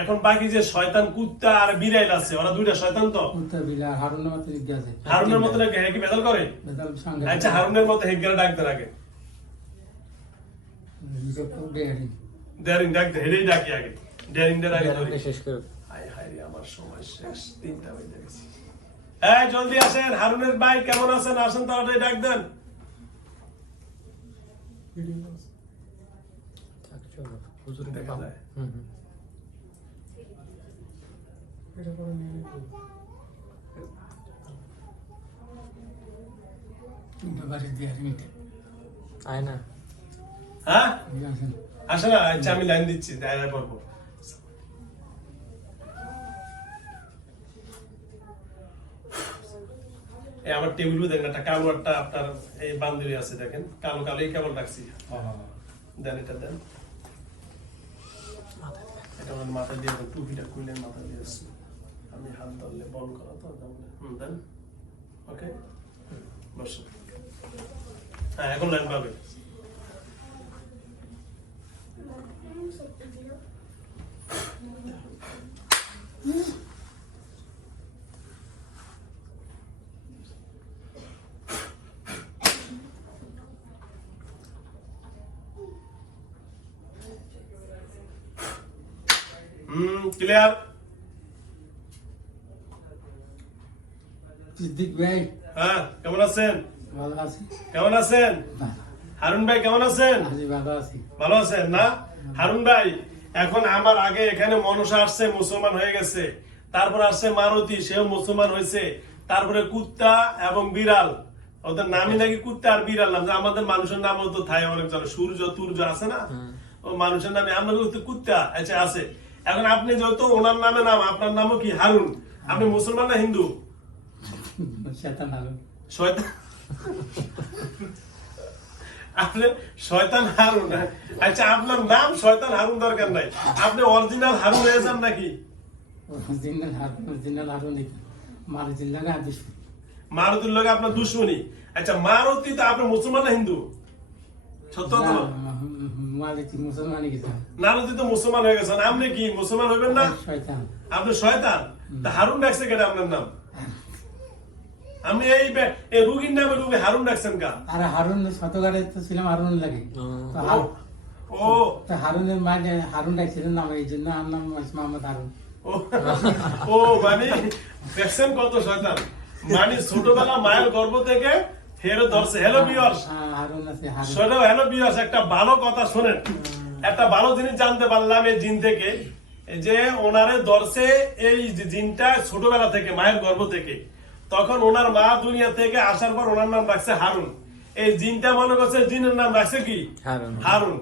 এখন বাকি যে শয়তান কুত্তা আর বিড়াইল আছে ওরা দুইটা শয়তান তো? উত্তর বিলা হারুনের মতো লিখে আছে। হারুনের মতো নাকি? হ্যাঁ কি বেদাল করে? বেদাল সঙ্গে আচ্ছা হারুনের মতো হেগেরা ডাক দেন আগে। নিজে ডেয়ারিং। ডাক দে ডাকি আগে। ডেয়ারিং আগে ধরি। শেষ করে আমার সময় শেষ। তিনটা বেজে গেছে। এই জলদি আসেন। হারুনের ভাই কেমন আছেন? আসেন তাড়াতাড়ি ডাক দেন। থাক চলো। হুজুরে আয় না হ্যাঁ আসেন। না আচ্ছা আমি লাইন দিচ্ছি দেখা পড়ব এই আমার টেবিলও দেখেন একটা কালো একটা আপনার এই বান্ধবী আছে দেখেন। কালো কালো এই কেমন রাখছি দেন এটা দেন। এটা আমার মাথায় দিয়ে টুপিটা খুলে মাথায় দিয়ে আসছি আমি হাত ধরলে বল করা তো তাহলে হুম দেন ওকে বসুন হ্যাঁ এখন লাইন পাবে হুম ক্লিয়ার সিদ্দিক ভাই। হ্যাঁ কেমন আছেন? ভালো আছি। কেমন আছেন? হারুন ভাই কেমন আছেন? ভালো আছি। ভালো আছেন না? হারুন ভাই এখন আমার আগে এখানে মনসা আসছে মুসলমান হয়ে গেছে। তারপর আসছে মারুতি সেও মুসলমান হয়েছে। তারপরে কুত্তা এবং বিড়াল। ওদের নামই নাকি কুত্তা আর বিড়াল নাম। আমাদের মানুষের নাম তো থাই অনেক জানো সূর্য তুর্য আছে না? ও মানুষের নামে আমরা তো কুত্তা আচ্ছা আছে। এখন আপনি যেহেতু ওনার নামে নাম আপনার নামও কি হারুন? আপনি মুসলমান না হিন্দু? শয়তান আপনি শয়তান হারুন আচ্ছা আপনার নাম শয়তান হারুন দরকার নাই। আপনি অরিজিনাল হারুন হয়ে যান নাকি? অরিজিনাল হারুন অরিজিনাল হারুন লিখি মারুতির লাগা আদিস আপনার দুশ্মনী? আচ্ছা মারুতি তো আপনি মুসলমান না হিন্দু? সত্য তো মারুতি নারুতি তো মুসলমান হয়ে গেছেন আপনি কি মুসলমান হইবেন না? আপনি শয়তান? হারুন ডাকছে কেটে আপনার নাম? আপনি এই এই রুগীর নামে রুগী হারুন ডাকছেন কা আর হারুন শতকারে তো ছিলাম হারুন লাগে। ও। তো হারুনের মা যে হারুন ডাকছিলেন নাম এই জন্য আমার নাম মোহাম্মদ হারুন। ও। ও মানে দেখছেন কত শয়তান। মানে ছোটবেলা মায়ের গর্ভ থেকে ফেরত ধরছে। হ্যালো বিয়ার্স হ্যাঁ, হারুন আছে হারুন। শোনো হ্যালো বিয়ার্স একটা ভালো কথা শোনেন। একটা ভালো জিনিস জানতে পারলাম এই জিন থেকে। যে ওনারে ধরছে এই জিনটা ছোটবেলা থেকে মায়ের গর্ভ থেকে। তখন ওনার মা দুনিয়া থেকে আসার পর ওনার নাম রাখছে হারুন। এই জিনটা মনে করছে জিনের নাম রাখছে কি? হারুন।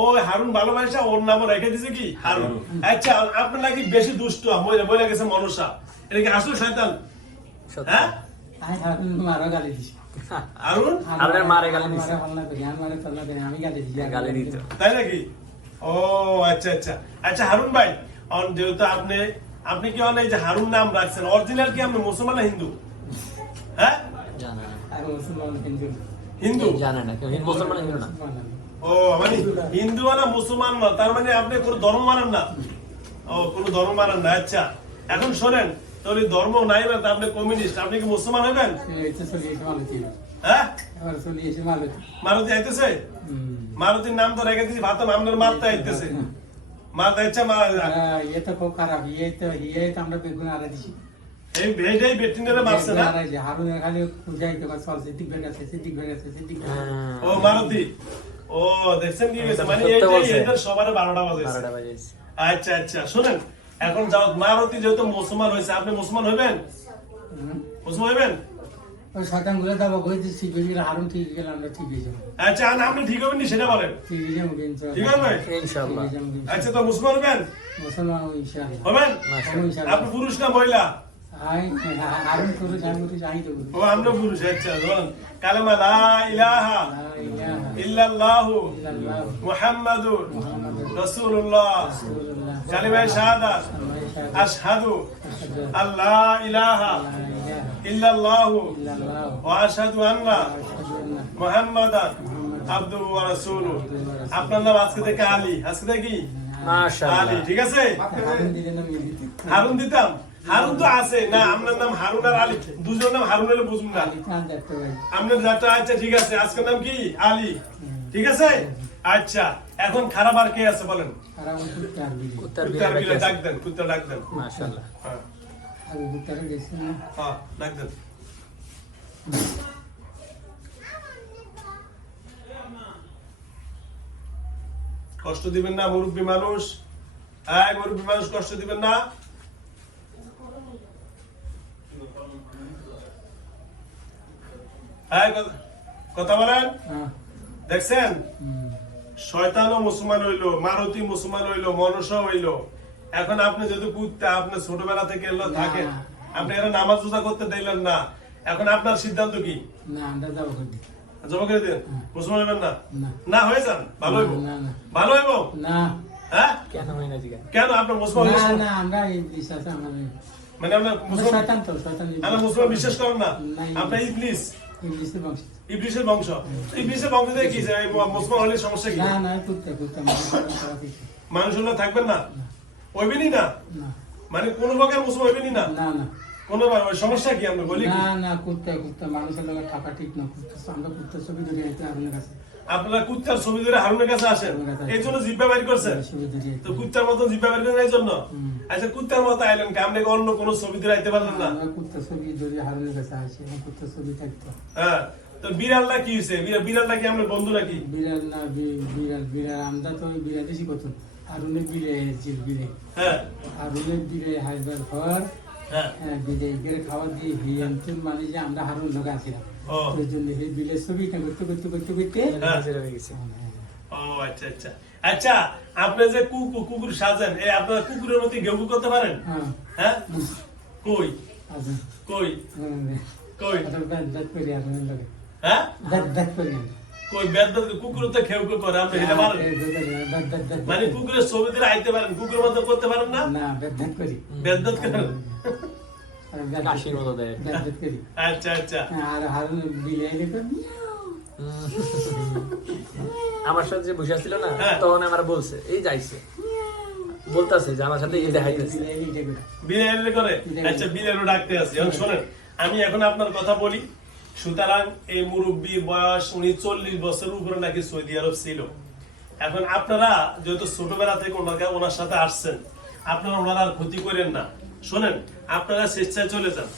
ও হারুন ভালোবাসা ওর নামও রেখে দিছে কি? হারুন। আচ্ছা আপনার নাকি বেশি দুষ্ট মরে গেছে মনসা। এটা কি আসলে শয়তান? হ্যাঁ? মারা গালি দিছি। হারুন? আপনার মারে গালি দিছে। মারা পাল্লা করি আমি মারে পাল্লা করি আমি গালি দিছি। গালি দিত তাই নাকি? ও আচ্ছা আচ্ছা। আচ্ছা হারুন ভাই যেহেতু আপনি আপনি কি অনেক যে হারুন নাম রাখছেন অরিজিনাল কি আপনি মুসলমান হিন্দু? হ্যাঁ? জানে না। হিন্দু? জানে না কেউ মুসলমান হিন্দু না। ও মানে হিন্দু না মুসলমান না তার মানে আপনি কোনো ধর্ম মানেন না। ও কোনো ধর্ম মানেন না আচ্ছা। এখন শোনেন তাহলে ধর্ম নাই না আপনি কমিউনিস্ট আপনি কি মুসলমান হবেন? হ্যাঁ? মারুতি আইতেছে? মারুতির নাম তো রেখে দিয়েছি ভাতাম আপনার মারতে আইতেছে। মারতে ইচ্ছা মারা আহ, ইয়ে তো খুব খারাপ ইয়ে তো ইয়ে তো আমরা বেগুন আড়া দিছি। এই ভেজাই বেটিনেরে মারছে না? যে খালি আছে আছে। ও মারুতি। ও দেখছেন কি মানে এদের সবার আচ্ছা আচ্ছা শুনেন। এখন যাও মারুতি যেহেতু মুসলমান হয়েছে আপনি মুসলমান হইবেন? মুসলমান হইবেন? ওই দাবা ঠিক হয়ে গেল হারুন ঠিক গেল আমরা ঠিক হয়ে যাব। আচ্ছা আর আপনি ঠিক হবেন সেটা বলেন। ঠিক হয়ে যাব ঠিক ইনশাআল্লাহ। আচ্ছা তো মুসলমান হবেন? মুসলমান হব ইনশাআল্লাহ। হবেন? আপনি পুরুষ না মহিলা? আমরা পুরুষ আচ্ছা কালেমা লা ইলাহা ইল্লাল্লাহু মুহাম্মাদুর মুহাম্মাদুর রাসূলুল্লাহ। রাসূলুল্লাহ। শাহাদাত আশহাদু আশহাদু আশহাদু। আল্লাহ ইলাহা লা ইলাহা। ইল্লাল্লাহু। ওয়া আশহাদু আন্না মুহাম্মাদান আব্দুহু ওয়া রাসূলুহু। আপনার নাম আজকে থেকে আলী। আজকে থেকে কি? আলী ঠিক আছে? হারুন দিতাম? হারুন তো আছে। না আপনার নাম হারুন আর আলী। দুজন নাম হারুন হলে বুঝুন না আপনার যাটা আচ্ছা ঠিক আছে। আজকের নাম কি? আলী। ঠিক আছে? আচ্ছা এখন খারাপ আর কে আছে বলেন? আমার ডাক দেন কুত্তা ডাক দেন। মাশাআল্লাহ। হ্যাঁ। আর কুত্তারে গেছি না। হ্যাঁ ডাক দেন। কষ্ট দিবেন না মুরব্বী মানুষ। হ্যাঁ মুরব্বী মানুষ কষ্ট দিবেন না। হ্যাঁ কথা- কথা বলেন? হ্যাঁ। দেখছেন। শয়তানও মুসলমান হইল মারুতি মুসলমান হইল মনসা হইল। এখন আপনি যদি কুত্তা আপনি ছোটবেলা থেকে এলো থাকেন আপনি এরা নামাজ রোজা করতে দিলেন না। এখন আপনার সিদ্ধান্ত কি? জমা করে দিন মুসলমান হইবেন না? না। হয়ে যান। ভালো হইব। না না। ভালো হইব? না। হ্যাঁ? কেন হয় না কেন আপনার মুসলমান না না আমরা মানে আমরা মুসলমান বিশ্বাস করেন না। আপনার ইবলিস। ইবলিসের বংশ। ইবলিসের বংশ। থেকে কি যায়? মুসলমান হলে সমস্যা কি? না না করতে করতে মানুষ হলে থাকবেন না? না। মানে কোনো প্রকার মুসলমান না? না না। কোনো সমস্যা কি আমরা বলি না না করতে করতে মানুষের লোকের টাকা ঠিক না করতে আমরা করতে ছবি ধরে আইতে আপনার কাছে। আপনারা কুত্তার ছবি ধরে হারুনের কাছে আসেন। এই জন্য জিব্বা বাইর করছেন। তো কুত্তার মতো জিব্বা বাইর করেন এই জন্য? আচ্ছা কুত্তার মতো আইলেন কি? আপনি অন্য কোনো ছবি ধরে আইতে পারলেন না? আমরা কুত্তে ছবি ধরে হারুনের কাছে আসি আমার কুত্তে ছবি থাকতো। হ্যাঁ তো বিড়ালটা কি হয়েছে বিড়াল- বিড়ালটা কি আপনার বন্ধু নাকি? বিড়াল না বিড়াল বিড়াল আমরা তো বিড়াল বেশি কত হারুনের বিড়ে বিড়ে। হ্যাঁ। হারুনের বিড়ে হাইবার ঘর হ্যাঁ। হ্যাঁ বিড়ে খাবার দিয়ে মানে যে আমরা হারুন লোক আছিলাম। ওই জন্য সেই বিলের ছবিটা করতে করতে করতে করতে হ্যাঁ। হাজিরা হয়ে গেছে। ও আচ্ছা আচ্ছা। আচ্ছা আপনি যে কুকুর কুকুর সাজেন এই আপনারা কুকুরের মতো ঘেউ করতে পারেন? হ্যাঁ। হ্যাঁ? কই? আচ্ছা। কই? কই? হ্যাঁ? কই বেদ কুকুর তো খেউ করে আপনি এটা পারেন? মানে কুকুরের ছবি আইতে পারেন কুকুরের মতো করতে পারেন না? না ব্যাট করি। বেদ করেন? কাশির মতো দেয়। আচ্ছা আচ্ছা। আর হারুন বিলে আইলে আমার সাথে যে বসে আসছিল না হ্যাঁ। তখন আমার বলছে এই যাইছে বলতাছে যে আমার সাথে এই দেখাইতেছে বিলে করে। আচ্ছা ডাকতে আছে এখন শোনেন আমি এখন আপনার কথা বলি। সুতরাং এই মুরব্বীর বয়স উনি চল্লিশ বছর উপরে নাকি সৌদি আরব ছিল। এখন আপনারা যেহেতু ছোটবেলা থেকে ওনাকে ওনার সাথে আসছেন আপনারা ওনার আর ক্ষতি করেন না। শোনেন আপনারা স্বেচ্ছায় চলে যান।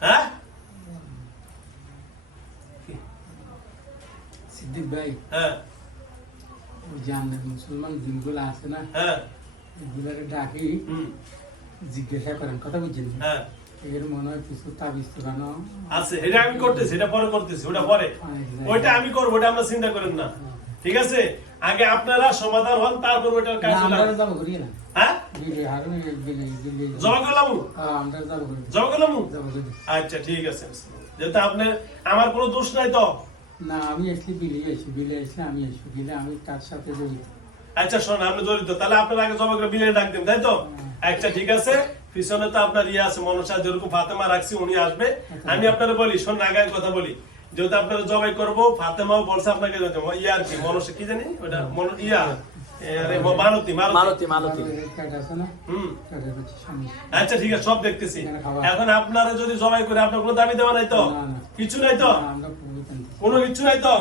হ্যাঁ? সিদ্দিক ভাই হ্যাঁ। ও জানে মুসলমান দিনগুলো আছে না হ্যাঁ। ডাকি জিজ্ঞাসা করেন কথা বুঝছেন? হ্যাঁ। এর মনে হয় কিছু তাবিজ আছে এটা আমি করতেছি এটা পরে করতেছি ওটা পরে। ওইটা আমি করব ওটা আমরা চিন্তা করেন না। ঠিক আছে? আগে আপনারা সমাধান হন তারপর ওইটার কাজ হ্যাঁ? হ্যাঁ, আচ্ছা ঠিক আছে। যেহেতু আপনি আমার কোনো দোষ নাই তো? না আমি আসলে বিলে এসি বিলে এসে আমি এসি বিলে আমি তার সাথে জড়িত। আচ্ছা শোন আপনি জড়িত। তাহলে আপনার আগে জমা করে বিলে ডাক দিন তাই তো? আচ্ছা ঠিক আছে। পিছনে তো আপনার ইয়ে আছে মনসা যেরকম ফাতেমা রাখছি উনি আসবে। আমি আপনারা বলি শোন আগে কথা বলি। যেহেতু আপনারা জবাই করব ফাতেমাও বলছে আপনাকে। ইয়া আর কি মনসা কি জানি? ওটা মন ইয়া মালতী মালতী। মালতী আচ্ছা ঠিক আছে সব দেখতেছি। এখন আপনারা যদি জবাই করে আপনার কোনো দাবি দেওয়া নাই তো। কিছু নাই তো? কোনো কিছু নাই। তো?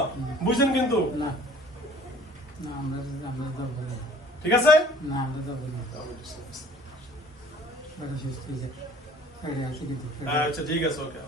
বুঝছেন কিন্তু। ঠিক আছে? আচ্ছা ঠিক আছে ওকে।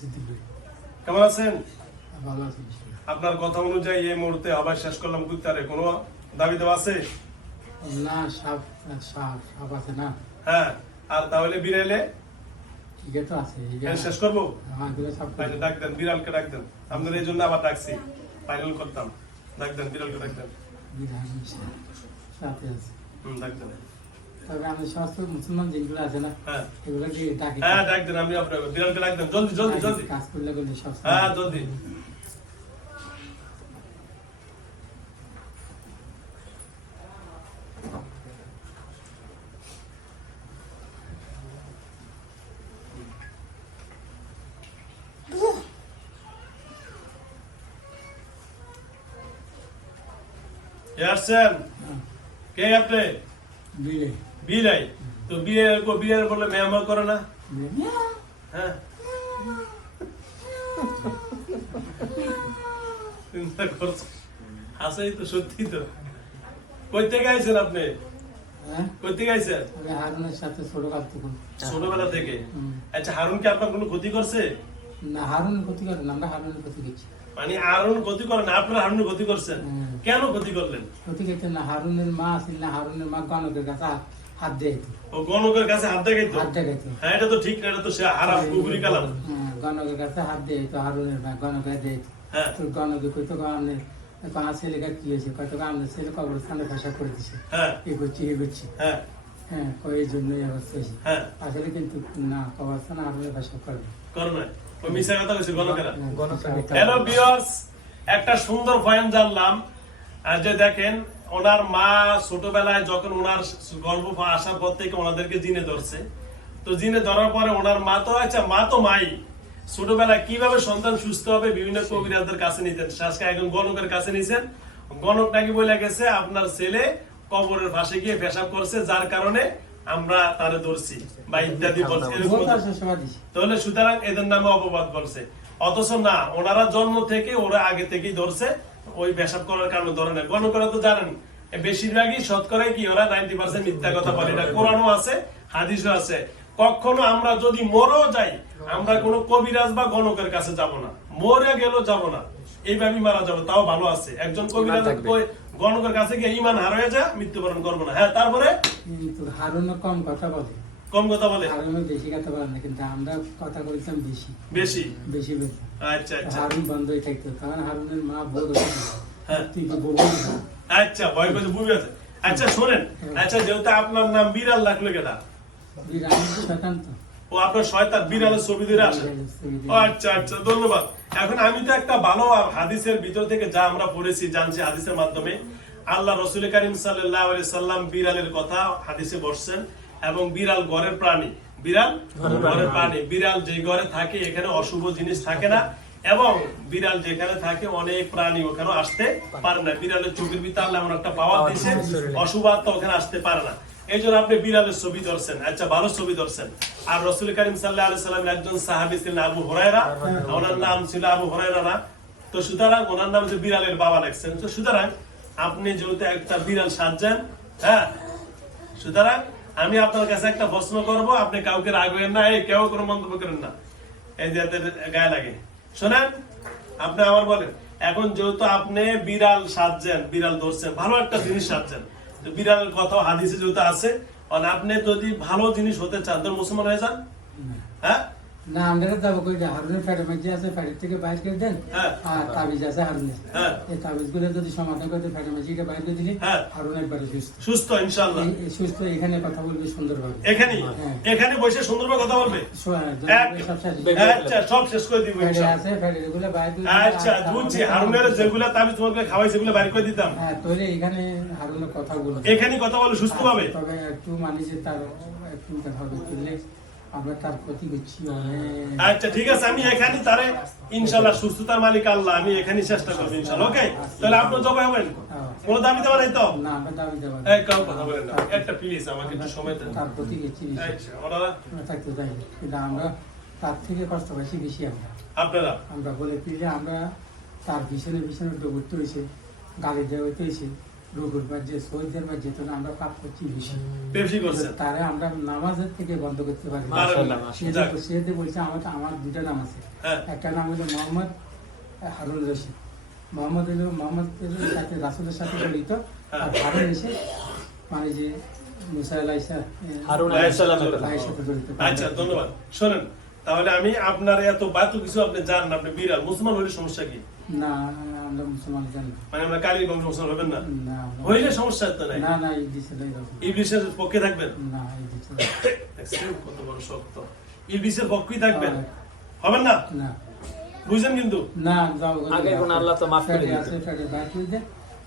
সিদ্দিক ভাই, কেমন আছেন। আপনার কথা অনুযায়ী এই মুহূর্তে আবার শেষ করলাম কুত্তারে। কোনো দাবি দেওয়া আছে? না সাপ সাপ সাপ আছে না। হ্যাঁ আর তাহলে বিড়ালে? শেষ করব? তাহলে ডাক দেন বিড়ালকে ডাক দেন। আপনাদের এই জন্য আবার ডাকছি। ফাইনাল করতাম। ডাক দেন বিড়ালকে ডাক দেন। সাথে আছে হুম ডাক দেন তবে আমি সমস্ত মুসলমান যেগুলো আছে না হ্যাঁ এগুলোকে ডাকি হ্যাঁ ডাক দেন আমি আপনাকে বিড়ালকে ডাক দেন জলদি জলদি জলদি কাজ করলে করলে সব হ্যাঁ জলদি কে আসছেন কে আপনি? বিলাই তো বিয়ে বিয়ে বললে মেহমা করে না? হ্যাঁ। চিন্তা করছ? হাসাই তো সত্যি তো। কই থেকে আইছেন আপনি? হ্যাঁ? কই থেকে আইছেন হারুনের সাথে ছোট কাল ছোটবেলা থেকে? আচ্ছা হারুন কি আপনার কোনো ক্ষতি করছে? না ক্ষতি করে না আমরা হারুনের ক্ষতি করছি। মানে হারুন ক্ষতি করেন আপনারা হারুনের ক্ষতি করছেন? হুম। কেন ক্ষতি করলেন? ক্ষতি করতে না হারুনের মা না হারুনের মা গণকের কাছে হাত- দিত। ও গণকের কাছে হাত দেখাইতো হাত দেখাইতো হ্যাঁ এটা তো ঠিক না এটা তো সে হারাম কুকুরি কালাম। হ্যাঁ, গণকের কাছে হাত দিয়ে দিত হারুনের মা গণকে দিয়ে দিত। হ্যাঁ। তো গণকে কইতো আমার কি হয়েছে? কত ছেলে কবরস্থানে ভাষা করে দিছে। হ্যাঁ। এ করছি এ করছি। হ্যাঁ। হ্যাঁ জন্যই অবস্থা হয়েছে হ্যাঁ। আসলে কিন্তু না কবরস্থানে ভাষা করবে গণকেরা গণকের একটা সুন্দর পয়েন্ট জানলাম যে দেখেন ওনার মা ছোটবেলায় যখন ওনার গর্ভ আসার পর থেকে ওনাদেরকে জিনে ধরছে তো জিনে ধরার পরে ওনার মা তো আচ্ছা মা তো মাই। ছোটবেলায় কীভাবে সন্তান সুস্থ হবে বিভিন্ন কবিরাজদের কাছে নিতেন। শাসকে একজন গণকের কাছে নিছেন। গণক নাকি বলে গেছে আপনার ছেলে কবরের পাশে গিয়ে পেশাব করছে যার কারণে আমরা তারে ধরছি বা ইত্যাদি বলছে। তাহলে সুতরাং এদের নামে অপবাদ বলছে। অথচ না ওনারা জন্ম থেকে ওরা আগে থেকেই ধরছে। ওই পেশাব করার কারণে ধরে না গণকরা তো জানেন। বেশিরভাগই শতকরাই কি ওরা নাইনটি পার্সেন্ট মিথ্যা কথা বলে এটা কোরআনও আছে হাদিসও আছে। কখনো আমরা যদি মরেও যাই আমরা কোনো কবিরাজ বা গণকের কাছে যাব না। মরে গেল যাব না। এইভাবে মারা যাবে তাও ভালো আছে। একজন কবিরাজ কই- গণকের কাছে গিয়ে ইমান হারিয়ে যা মৃত্যুবরণ করব না। হ্যাঁ তারপরে? হারুনও কম কথা বলে। কম কথা বলে। হারুনও বেশি কথা বলে না কিন্তু আমরা কথা বলতাম বেশি। বেশি? বেশি আচ্ছা আচ্ছা। হারুন থাকতো কারণ হারুনের মা বোধ হ্যাঁ। তুই আচ্ছা ভয় করে বুঝে আছে আচ্ছা শোনেন আচ্ছা যেহেতু আপনার নাম বিড়াল লাগল তো ও আপনার শয়তান বিড়ালের ছবি ধরে আসে। আচ্ছা আচ্ছা ধন্যবাদ। এখন আমি তো একটা ভালো হাদিসের ভিতর থেকে যা আমরা পড়েছি জানছি হাদিসের মাধ্যমে। আল্লাহ রসুল করিম সাল্লাহ সাল্লাম বিড়ালের কথা হাদিসে বসছেন। এবং বিড়াল ঘরের প্রাণী। বিড়াল ঘরের প্রাণী। বিড়াল যে ঘরে থাকে এখানে অশুভ জিনিস থাকে না। এবং বিড়াল যেখানে থাকে অনেক প্রাণী ওখানে আসতে পারে না। বিড়ালের চোখের ভিতরে আল্লাহ এমন একটা পাওয়ার দিয়েছে অশুভ আত্মা ওখানে আসতে পারে না। এই জন্য আপনি বিড়ালের ছবি ধরছেন। আচ্ছা ভালো ছবি ধরছেন। আর রসুল করিম সাল্লাহ সাল্লামের একজন সাহাবি ছিলেন আবু হরাইরা ওনার নাম ছিল আবু হরাইরা না। তো সুতরাং ওনার নাম যে বিড়ালের বাবা লাগছেন তো সুতরাং আপনি যেহেতু একটা বিড়াল সাজছেন হ্যাঁ সুতরাং আমি আপনার কাছে একটা প্রশ্ন করব, আপনি কাউকে রাখবেন না, এই কেউ কোনো মন্তব্য করেন না। এই যে গায়ে লাগে। শোনেন, আপনি আবার বলেন, এখন যেহেতু আপনি বিড়াল সাজছেন, বিড়াল ধরছেন, ভালো একটা জিনিস সাজছেন। বিড়াল বিড়ালের কথা হাদিসে যেহেতু আছে আপনি যদি ভালো জিনিস হতে চান তো মুসলমান হয়ে যান হ্যাঁ? না আমরা যাব কই যে হারুনের ফ্যাটের মধ্যে আছে ফ্যাটের থেকে বাইর করে দেন। হ্যাঁ। আর তাবিজ আছে হারুনের হ্যাঁ। এই তাবিজগুলো যদি সমাধান করতে ফ্যাটের মধ্যে এটা বাইর করে দিলে হ্যাঁ। হারুন একবারে সুস্থ। সুস্থ সুস্থ এখানে কথা বলবে সুন্দরভাবে। এখানে। এখানে বসে সুন্দরভাবে কথা বলবে। আচ্ছা সব শেষ করে দিব আছে ফ্যাটেরগুলো বাইর করে আচ্ছা বুঝছি হারুনের যেগুলা তাবিজ তোমাকে খাওয়াই সেগুলো বাইর করে দিতাম। হ্যাঁ এখানে হারুনের কথা বলো এখানে কথা বলে সুস্থ পাবে? তবে একটু মানি যে তার একটু কথা করলে আমরা তার ক্ষতি করছি আচ্ছা ঠিক আছে আমি এখানে তারে ইনশাল্লাহ সুস্থতার মালিক আল্লাহ আমি এখানে চেষ্টা করব ইনশাল্লাহ ওকে? তাহলে আপনি জবাই হবেন কোনো দাবি দেওয়া নাই তো? না দাবি। এই কাউ কথা বলেন না একটা প্লিজ আমাকে একটু সময় দেন। তার প্রতি গেছি বেশি। আচ্ছা আমরা থাকতে চাই কিন্তু আমরা তার থেকে কষ্ট পাইছি বেশি আমরা। আপনারা? আমরা বলে ফিরে আমরা তার পিছনে পিছনে ডুবুরতে হয়েছে গাড়ি দেওয়া হইতে হয়েছে রুগুর বাজে শহীদদের বাজে তো আমরা পাপ করছি বেশি বেশি আমরা নামাজের থেকে বন্ধ করতে পারি না। পারেন না। সে যাক। যে- সে যে বলছে আমার আমার দুটা নাম আছে। একটা নাম হলো মোহাম্মদ হারুন রশিদ। মোহাম্মদ হলো মোহাম্মদের সাথে রাসুলের সাথে জড়িত। আর। হারুন এসে মানে যে মুসা আলাইসা হারুন ভাইয়ের সাথে ভাইয়ের সাথে জড়িত। ধন্যবাদ। শোনেন তাহলে আমি আপনার এত বাত কিছু আপনি জানেন আপনি বিড়াল মুসলমান হইলে সমস্যা কি? না আমরা মুসলমান জানি। মানে আমরা কালীগঞ্জ মুসলমান হবেন না? হইলে সমস্যা তো নাই। না না। ইবলিসের পক্ষে থাকবেন? না কত বড় শক্ত। ইবলিসের পক্ষেই থাকবেন? হ্যাঁ। হবেন না? না। বুঝছেন কিন্তু। না যাও আগে কোন আল্লাহ তো মাফ করে দিত।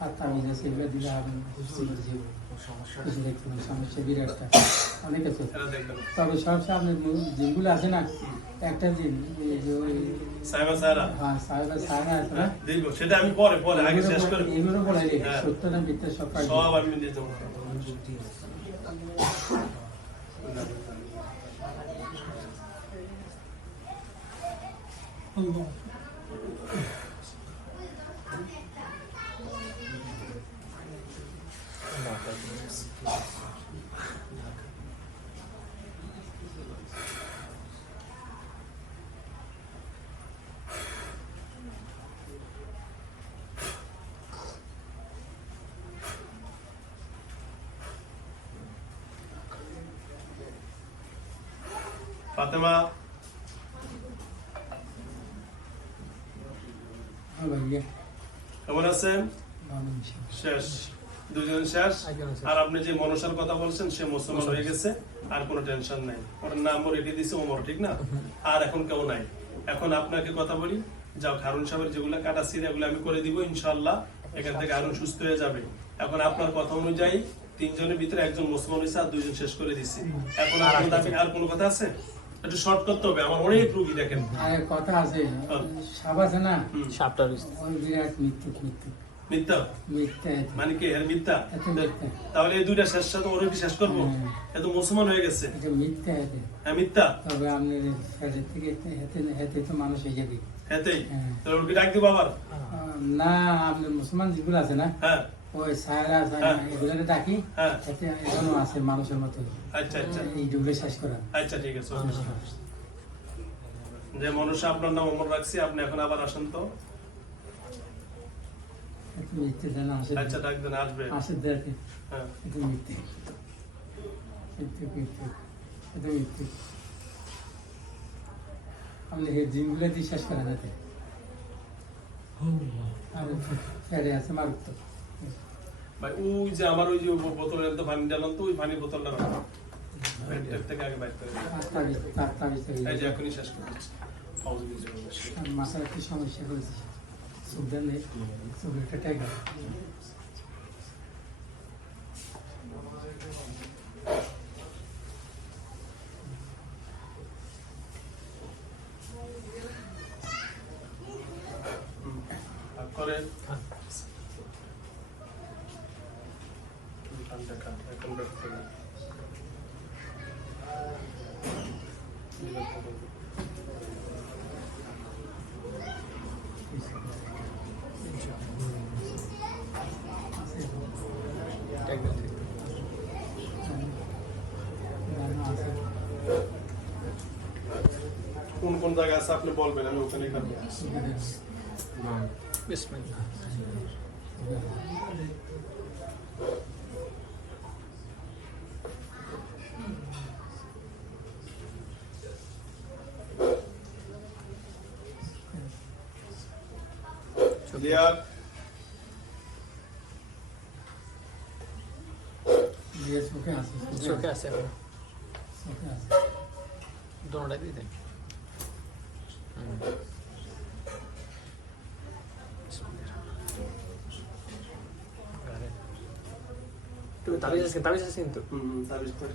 আর তামিজ আছে এগুলো দিলে আমি সমস্যা বিরাটটা অনেক আছে। তবে সবসময় আপনার জিমগুলো আছে না একটা জিম এই যে ওই সাইমা সারা হ্যাঁ আছে না? সেটা আমি পরে পরে আগে শেষ করে এগুলো বলে হ্যাঁ। সত্য না মিথ্যা সব আমি ফাতেমা কেমন আছেন শেষ. দুজন শেষ। আর আপনি যে মনসার কথা বলছেন সে মুসলমান হয়ে গেছে। আর কোনো টেনশন নাই। ওর নাম রেখে দিছে ওমর ঠিক না? আর এখন কেউ নাই। এখন আপনাকে কথা বলি যাও হারুন সাহেবের যেগুলো কাটা ছিল এগুলো আমি করে দিব ইনশাল্লাহ এখান থেকে হারুন সুস্থ হয়ে যাবে। এখন আপনার কথা অনুযায়ী তিনজনের ভিতরে একজন মুসলমান হয়েছে আর দুইজন শেষ করে দিছি এখন আর কোনো কথা আছে? একটু শর্ট করতে হবে আমার অনেক রুগী দেখেন। আর এক কথা আছে। হ্যাঁ। সাপ আছে না? ওই বিরাট মৃত্যু মৃত্যু মিথ্যা? মিথ্যা মানে কি এর মিথ্যা? তাহলে এই দুইটা শেষ সাথে ওরা কি শেষ করব? হ্যাঁ। এত মুসলমান হয়ে গেছে। মিথ্যা হ্যাঁ মিথ্যা? তবে আপনার ফেডের থেকে হেতে হেতে তো মানুষ হয়ে যাবে। হেতেই হ্যাঁ। তাহলে ওর কি ডাক দিব আবার। না আপনার মুসলমান যেগুলো আছে না? হ্যাঁ। ওই সায়রা হ্যাঁ। ডাকি হ্যাঁ। এতে এখনও আছে মানুষের মতো। আচ্ছা আচ্ছা। এই যুগে শেষ করা। আচ্ছা ঠিক আছে যে মানুষ আপনার নাম অমর রাখছি আপনি এখন আবার আসেন তো। এত মিথ্যে দেন আসে। আচ্ছা ডাক দেন আসবে। আসে দেখে। হ্যাঁ। মিথ্যে। মিথ্যে মিথ্যে। এত মিথ্যে। আপনি এই দিনগুলো দিয়ে শেষ করা যাতে। আর আছে মারুত ভাই ওই যে আমার ওই যে বোতলের তো পানি ডালাম তো ওই পানির বোতলটা রাখো। পেটের থেকে আগে বাইর করে এই যে এখনই শেষ করে মাথার সমস্যা হয়েছে সুবিধা নেই। সুবিধা টাকা হুম। ভাগ করে কানটা কান, এখন বের করে দিন। একদম ঠিক। কোন কোন জায়গা আছে আপনি বলবেন আমি ওখানে খাব বিসমিল্লাহ। ক্লিয়ার চোখে আছে চোখে আছে এখন চোখে আছে দোনোটা দিয়ে দেন হুম। বিসমিল্লাহ। গাড়ি। তুমি তাবিজ আছে তাবিজ আছে কিন্তু হুম তাবিজ তোর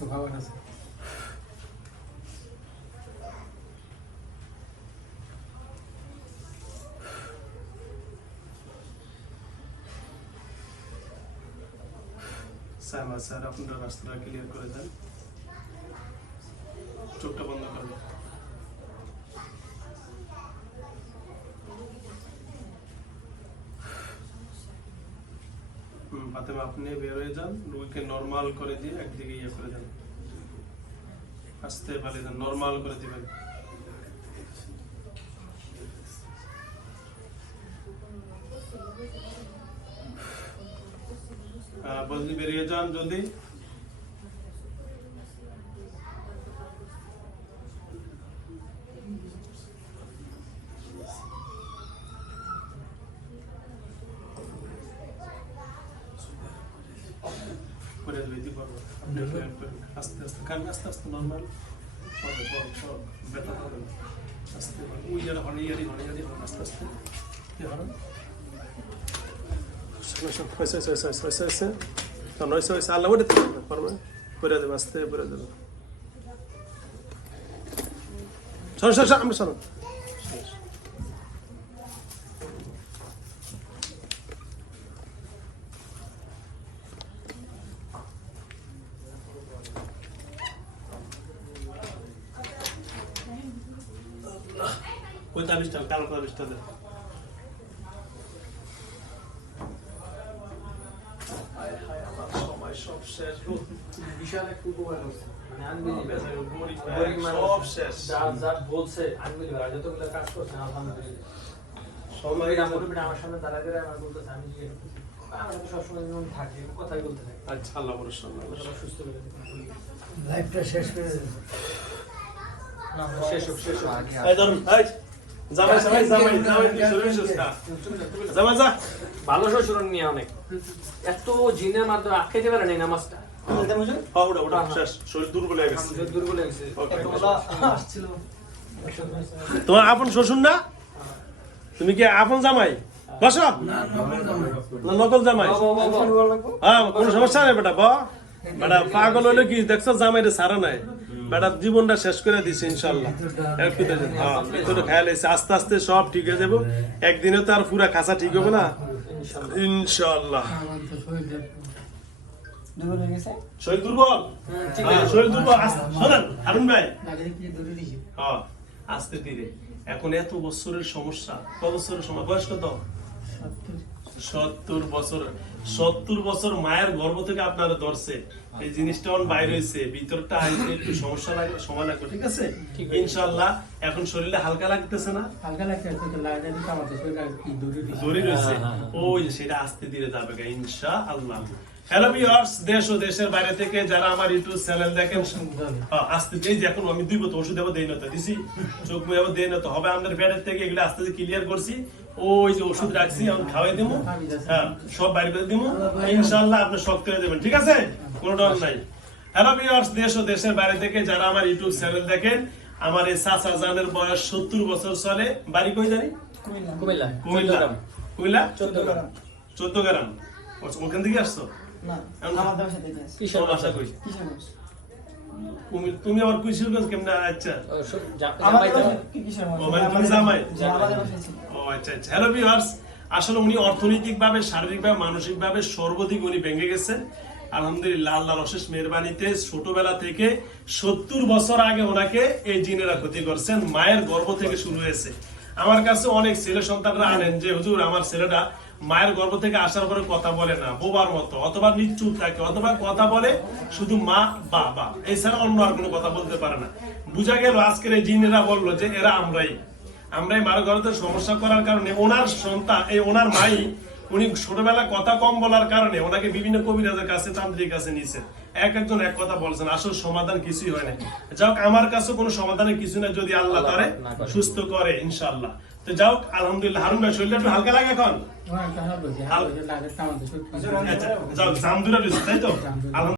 तो भावना से স্যার স্যার আপনারা রাস্তাটা ক্লিয়ার করে দেন আপনি বের হয়ে যান রুগীকে নর্মাল করে দিয়ে একদিকে ইয়ে করে দেন। আসতে পারে যান নর্মাল করে দিবেন। বেরিয়ে যান যদি। করে দেবে দিতে পারব আস্তে আস্তে খান আস্তে আস্তে নর্মাল ব্যথা পাবে না। আস্তে ওই যারা হনে ইয়ারি হনে ইয়ারি হনে আস্তে আস্তে কি হনে হয়েছে হয়েছে হয়েছে হয়েছে হয়েছে তখন হয়েছে হয়েছে আল্লাহ ওটা পারবে করে দেবে আস্তে করে দেবে সর সর সর আমরা সর ওই আমার সময় সব শেষ। বিশাল একটা উপকার করছে মানে সব শেষ বলছে। যতগুলো কাজ করছে আলহামদুলিল্লাহ আমার সামনে দাঁড়ায় দাঁড়ায় আমার বলতেছে আমি থাকি আচ্ছা। লাইফটা শেষ করে শেষ হোক, শেষ হোক। এই ধরুন, এই। জামাই, জামাই, জামাই, জামাই, কি শরীর সুস্থ? জামাই, যা। ভালো শ্বশুর নিয়ে অনেক এত জিনের মাধ্যমে আটকাইতে পারে নাই নামাজটা হ্যাঁ, ওটা, ওটা, শেষ। শরীর দুর্বল হয়ে গেছে। দুর্বল হয়ে গেছে তোমার আপন শ্বশুর না তুমি কি আপন জামাই বসো না নকল জামাই। না। হ্যাঁ কোনো সমস্যা নেই বেটা ব বেটা পাগল হইলে কি দেখছ জামাই রে সারা নাই বেটা জীবনটা শেষ করে দিছে ইনশাল্লাহ হ্যাঁ খেয়াল আস্তে আস্তে সব ঠিক হয়ে যাব। একদিনে তো আর পুরা খাসা ঠিক হবে না। ইনশাল্লাহ হয়ে হ্যাঁ, এখন এত সমস্যা বয়স কত? সত্তর। সত্তর বছর। সত্তর বছর মায়ের গর্ভ থেকে আপনারা ধরছে। এই জিনিসটা অন বাইরে হয়েছে ভিতরটা আইতে একটু সমস্যা সময় লাগবে ঠিক আছে? ইনশাল্লাহ এখন শরীরে হালকা লাগতেছে না? হালকা লাগছে তো লাগে তো শরীরটা কি ধরে দড়ি রয়েছে। ওই সেটা আস্তে ধীরে যাবে গা, ইনশাআল্লাহ। হ্যালো ভিউয়ার্স দেশ ও দেশের বাইরে থেকে যারা আমার ইউটিউব চ্যানেল দেখেন হ্যাঁ, আস্তে এই যে এখন আমি দুই বোতল ওষুধ দেই না তো দিছি। চোখ দেই না তো হবে আমাদের পেটের থেকে এগুলো আস্তে আস্তে ক্লিয়ার করছি। ওই যে ওষুধ রাখছি আমি খাওয়াই দেবো হ্যাঁ সব বাইরে করে দিব ইনশাআল্লাহ আপনি শক্ত করে দেবেন ঠিক আছে? কোনো ডর নাই হ্যালো ভিউয়ার্স দেশ ও দেশের বাইরে থেকে যারা আমার ইউটিউব চ্যানেল দেখেন আমার এই চাচা জানের বয়স সত্তর বছর চলে। বাড়ি কই জানি? কুমিল্লা। কুমিল্লা কুমিল্লা। চোদ্দ গ্রাম চোদ্দ গ্রাম ওখান থেকে আসছো? তুমি আবার কুশিরগঞ্জ কেমনে আচ্ছা? জামাই মানে ও আচ্ছা আচ্ছা। হ্যালো ভিউয়ার্স আসলে উনি অর্থনৈতিকভাবে শারীরিকভাবে মানসিকভাবে সর্বাধিক উনি ভেঙে গেছেন। আলহামদুলিল্লাহ, আল্লাহর অশেষ মেহরবানিতে ছোটবেলা থেকে সত্তর বছর আগে ওনাকে এই জিনেরা ক্ষতি করছেন, মায়ের গর্ভ থেকে শুরু হয়েছে। আমার কাছে অনেক ছেলে সন্তানরা আনেন যে, হুজুর, আমার ছেলেটা মায়ের গর্ভ থেকে আসার পরে কথা বলে না, বোবার মতো, অথবা নিশ্চুপ থাকে, অথবা কথা বলে শুধু মা, বাবা, এছাড়া অন্য আর কোনো কথা বলতে পারে না। বুঝা গেল আজকের এই জিনেরা বলল যে, এরা আমরাই আমরা এই মারো গর্ভতে সমস্যা করার কারণে ওনার সন্তান, এই ওনার মাই উনি ছোটবেলা কথা কম বলার কারণে ওনাকে বিভিন্ন কবিরাজের কাছে তান্ত্রিক কাছে নিয়েছেন এক একজন এক কথা বলছেন আসল সমাধান কিছুই হয় না যাক আমার কাছে কোনো সমাধানের কিছু না যদি আল্লাহ তারে করে। সুস্থ করে ইনশাআল্লাহ তো যাও আলহামদুলিল্লাহ হারুন ভাই শরীরটা একটু হালকা লাগে এখন আচ্ছা যাও জামদুরা তাই তো আলহামদুলিল্লাহ